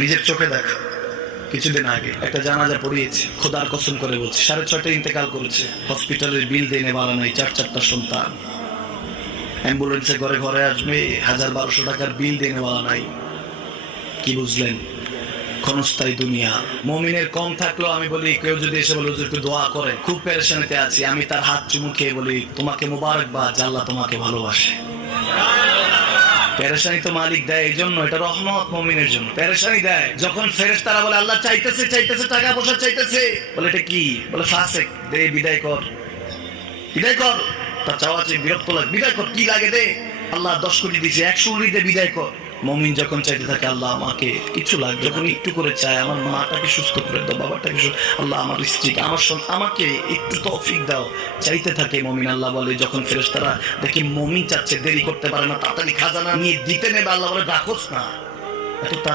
নিজের চোখে দেখা কিছুদিন আগে একটা জানাজা পড়িয়েছে, খোদার কসম করে বলছে 6:30 ইন্তেকাল করেছে। হসপিটালের বিল দেনে বাড়া নাই, 4-4টা সন্তান। অ্যাম্বুলেন্সে ঘরে ঘরে আসবে, 1000-1200 টাকার বিল দেনে বাড়া নাই। কি বুঝলেন? ক্ষণস্থায়ী দুনিয়া। মুমিনের কম থাকলেও আমি বলি, কেউ যদি এসে বলে হুজুর একটু দোয়া করে, খুব পেরেশানিতে আছি, আমি তার হাত চুমু খেয়ে বলি তোমাকে মোবারকবাদ, আল্লাহ তোমাকে ভালোবাসে। পেরেশানি তো মালিক দেয়, এই জন্য এটা রহমত মুমিনের জন্য। পেরেশানি দেয় যখন ফেরেশতারা বলে আল্লাহ চাইতেছে চাইতেছে, টাকা পয়সা চাইতেছে, বলে এটা কি? বলে ফাসেক, দে বিদায় কর, বিদায় কর। তার চাওয়া চেয়ে বিরক্ত লাগে, বিদায় কর, কি লাগে দে। আল্লাহ 10 কোটি দিয়েছে, 100 কোটি দিয়ে বিদায় কর। মুমিন যখন চাইতে থাকে আল্লাহ আমাকে কিছু লাগবে, যখন একটু করে চায় আমার মাটাকে সুস্থ করে দাও, বাবাটাকে আল্লাহ আমার স্ত্রীকে, আমার আমাকে একটু তৌফিক দাও, চাইতে থাকে মুমিন। আল্লাহ বলে যখন ফেরেশতারা দেখে মুমিন চাচ্ছে, দেরি করতে পারে না, তাড়াতাড়ি খাজানা নিয়ে দিতে নেবে, আল্লাহ বলে রাখোস না, এত তাড়া